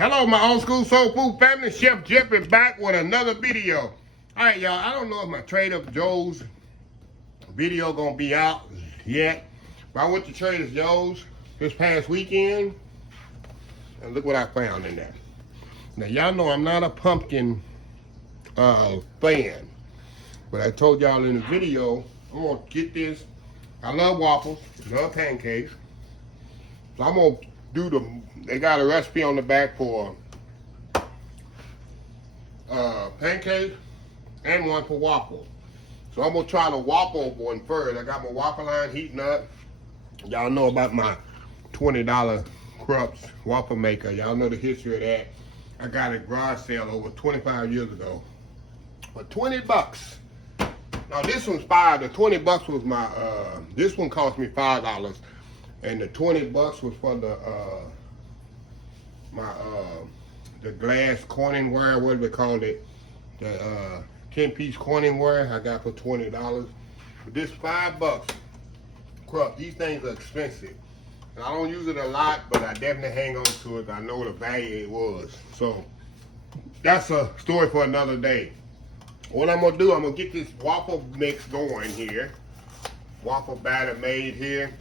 Hello, my old school soul food family. Chef Jeff is back with another video. All right, y'all. I don't know if my Trader Joe's video gonna be out yet, but I went to Trader Joe's this past weekend, and look what I found in there. Now, y'all know I'm not a pumpkin fan, but I told y'all in the video I'm gonna get this. I love waffles, love pancakes, so I'm gonna do they got a recipe on the back for pancakes and one for waffle. So I'm gonna try the waffle one first. I got my waffle line heating up. Y'all know about my $20 Krups waffle maker. Y'all know the history of that. I got a garage sale over 25 years ago for 20 bucks. Now this one's $5. The 20 bucks was my this one cost me $5. And the 20 bucks was for the the glass corning ware, what do they call it? The 10-piece corning ware I got for $20. But this $5, Krupp, these things are expensive. And I don't use it a lot, but I definitely hang on to it. I know the value it was. So that's a story for another day. What I'm gonna do, I'm gonna get this waffle mix going here. Waffle batter made here.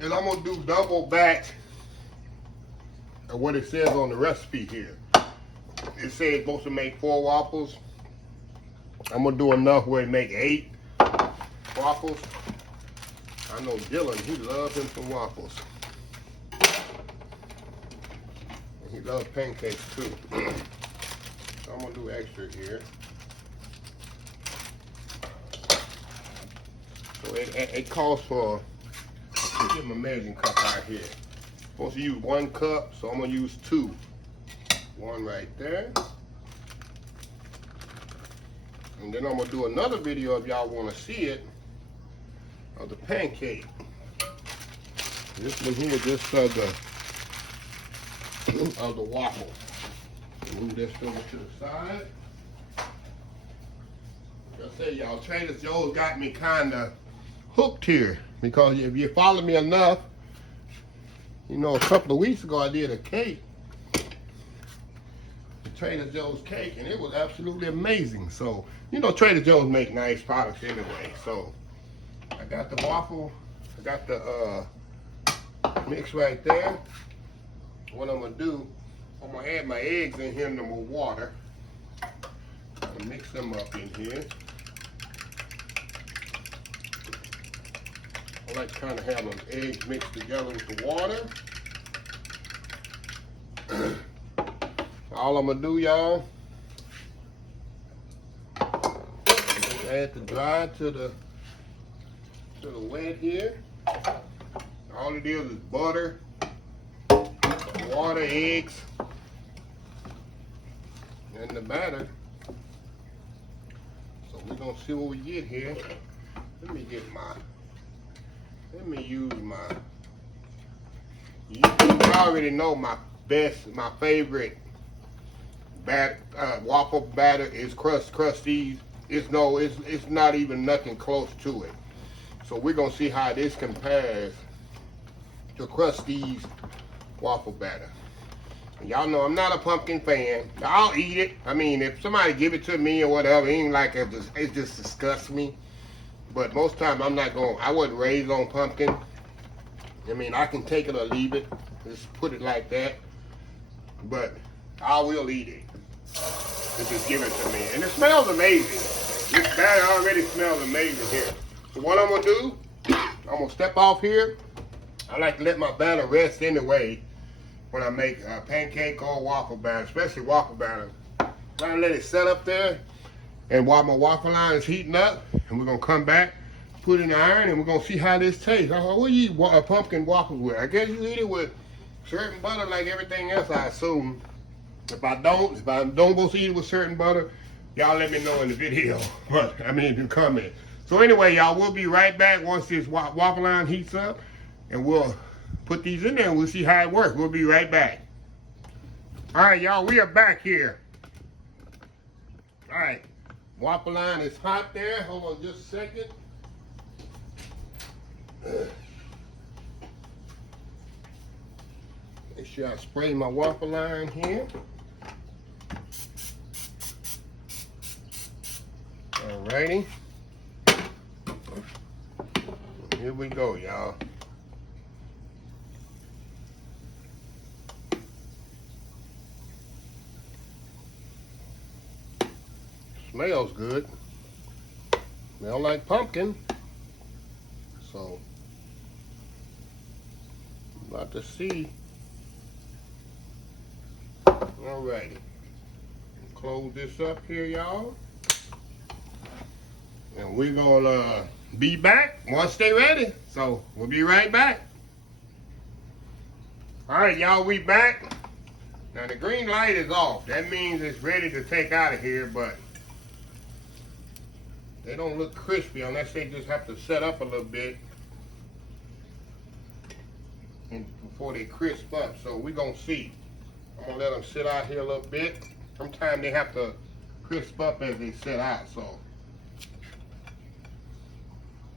And I'm gonna do double batch of what it says on the recipe here. It says it's supposed to make 4 waffles. I'm gonna do enough where it make 8 waffles. I know Dylan, he loves him some waffles. And he loves pancakes too. So I'm gonna do extra here. So it calls for, I'll get my measuring cup out here. Supposed to use 1 cup, so I'm gonna use 2. 1 right there. And then I'm gonna do another video if y'all wanna see it of the pancake. This one here, just of the waffle. Move this over to the side. Like I say, y'all, Trader Joe's got me kinda hooked here, because if you follow me enough, you know, a couple of weeks ago I did a cake, Trader Joe's cake, and it was absolutely amazing. So, you know, Trader Joe's make nice products anyway. So, I got the waffle, I got the mix right there. What I'm gonna do, I'm gonna add my eggs in here and then with water. I'm gonna mix them up in here. I like to kind of have them eggs mixed together with the water. All I'm gonna do, y'all, is add the dry to the wet here. All it is butter, water, eggs, and the batter. So we're gonna see what we get here. Let me use my, you already know my favorite waffle batter is Krusteaz. It's not even nothing close to it. So we're gonna see how this compares to Krusteaz waffle batter. Y'all know I'm not a pumpkin fan. I'll eat it. I mean, if somebody give it to me or whatever, it ain't like it just disgusts me. But most time I wasn't raised on pumpkin. I mean, I can take it or leave it. Just put it like that. But I will eat it. Just give it to me. And it smells amazing. This batter already smells amazing here. So what I'm gonna do, I'm gonna step off here. I like to let my batter rest anyway when I make pancake or waffle batter, especially waffle batter. I let it set up there, and while my waffle line is heating up, and we're gonna come back, put it in the iron, and we're gonna see how this tastes. What do you eat pumpkin waffles with? I guess you eat it with certain butter like everything else, I assume. If I don't go eat it with certain butter, y'all let me know in the video. But I mean, in the comments. So anyway, y'all, we'll be right back once this waffle line heats up, and we'll put these in there and we'll see how it works. We'll be right back. All right, y'all, we are back here. All right, waffle line is hot there. Hold on just a second. Make sure I spray my waffle line here. Alrighty. Here we go, y'all. Smells good. Smell like pumpkin. So, about to see. Alrighty. Close this up here, y'all. And we're gonna be back once they're ready. So, we'll be right back. Alright, y'all, we back. Now, the green light is off. That means it's ready to take out of here, but they don't look crispy unless they just have to set up a little bit before they crisp up. So we're gonna see. I'm gonna let them sit out here a little bit. Sometimes they have to crisp up as they sit out. So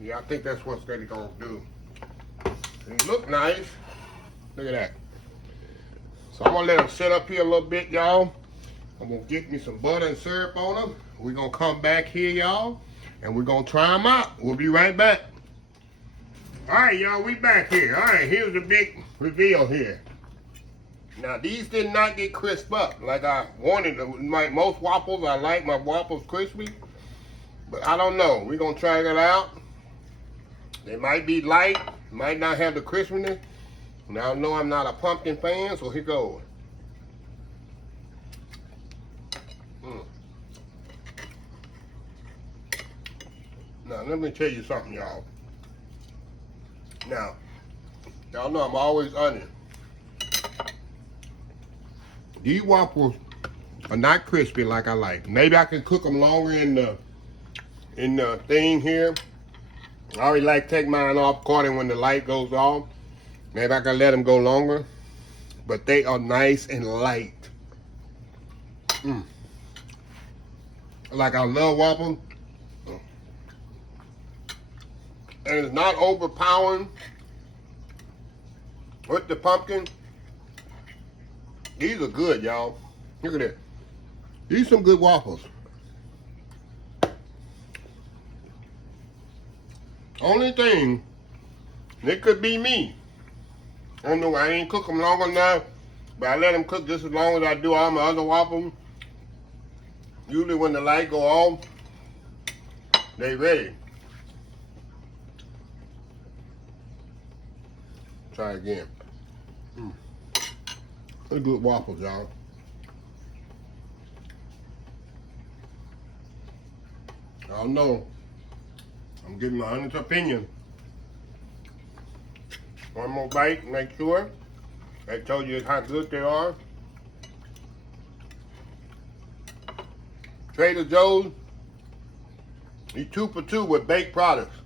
yeah, I think that's what they're gonna do. They look nice. Look at that. So I'm gonna let them sit up here a little bit, y'all. I'm gonna get me some butter and syrup on them. We're gonna come back here, y'all, and we're gonna try them out. We'll be right back. All right, y'all, we back here. All right, here's the big reveal here. Now, these did not get crisp up like I wanted. Like most waffles, I like my waffles crispy, but I don't know. We're gonna try it out. They might be light, might not have the crispiness. Now, I know I'm not a pumpkin fan, so here goes. Now, let me tell you something, y'all. Now, y'all know I'm always honest. These waffles are not crispy like I like. Maybe I can cook them longer in the thing here. I always like to take mine off according when the light goes off. Maybe I can let them go longer. But they are nice and light. Like I love waffles. And it's not overpowering with the pumpkin. These are good, y'all. Look at that. These are some good waffles. Only thing, it could be me. I don't know, I ain't cook them long enough, but I let them cook just as long as I do all my other waffles. Usually when the light go off, they ready. Try again. They're good waffles, y'all. I don't know. I'm giving my honest opinion. One more bite, make sure. I told you how good they are. Trader Joe's, he's 2 for 2 with baked products.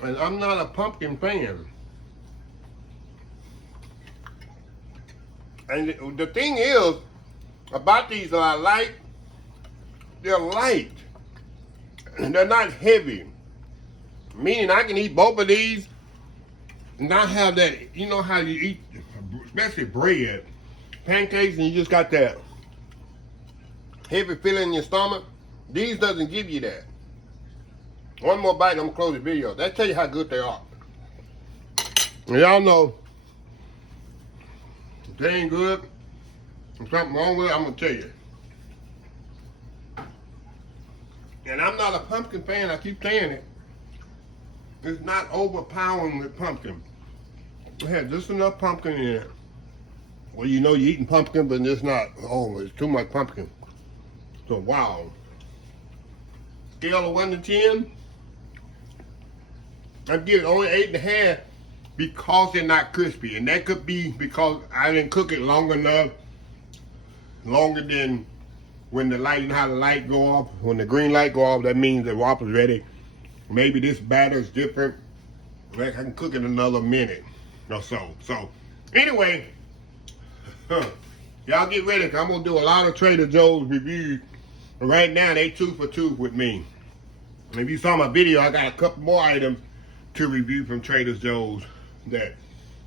And I'm not a pumpkin fan. And the thing is, about these that I like, they're light. And they're not heavy. Meaning I can eat both of these and not have that, you know how you eat, especially bread, pancakes, and you just got that heavy feeling in your stomach. These doesn't give you that. One more bite and I'm gonna close the video. That tell you how good they are. And y'all know, if they ain't good, there's something wrong with it, I'm gonna tell you. And I'm not a pumpkin fan, I keep saying it. It's not overpowering with pumpkin. It has just enough pumpkin in it. Well, you know you're eating pumpkin, but it's not, oh, it's too much pumpkin. So, wow. Scale of 1 to 10, I'd give it only 8.5 because they're not crispy. And that could be because I didn't cook it long enough, longer than when the light, you know how the light go off, when the green light go off, that means the waffle's ready. Maybe this batter's different. I can cook it another minute or so. So, anyway, y'all get ready, because I'm going to do a lot of Trader Joe's reviews. Right now, they 2 for 2 with me. If you saw my video, I got a couple more items to review from Trader Joe's that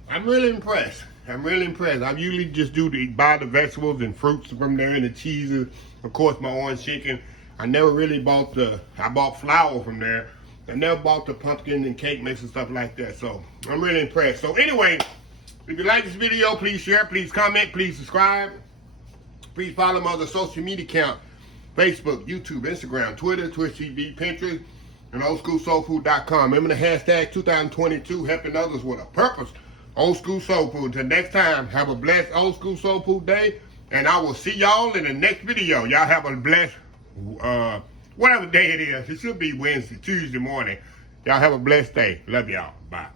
I'm really impressed. I'm really impressed. I usually just buy the vegetables and fruits from there and the cheeses. Of course, my orange chicken. I never really bought I bought flour from there. I never bought the pumpkin and cake mix and stuff like that. So I'm really impressed. So anyway, if you like this video, please share, please comment, please subscribe. Please follow my other social media account. Facebook, YouTube, Instagram, Twitter, Twitch TV, Pinterest, and oldschoolsoulfood.com. Remember the hashtag 2022, helping others with a purpose. Old School Soul Food. Until next time, have a blessed Old School Soul Food day. And I will see y'all in the next video. Y'all have a blessed, whatever day it is. It should be Wednesday, Tuesday morning. Y'all have a blessed day. Love y'all. Bye.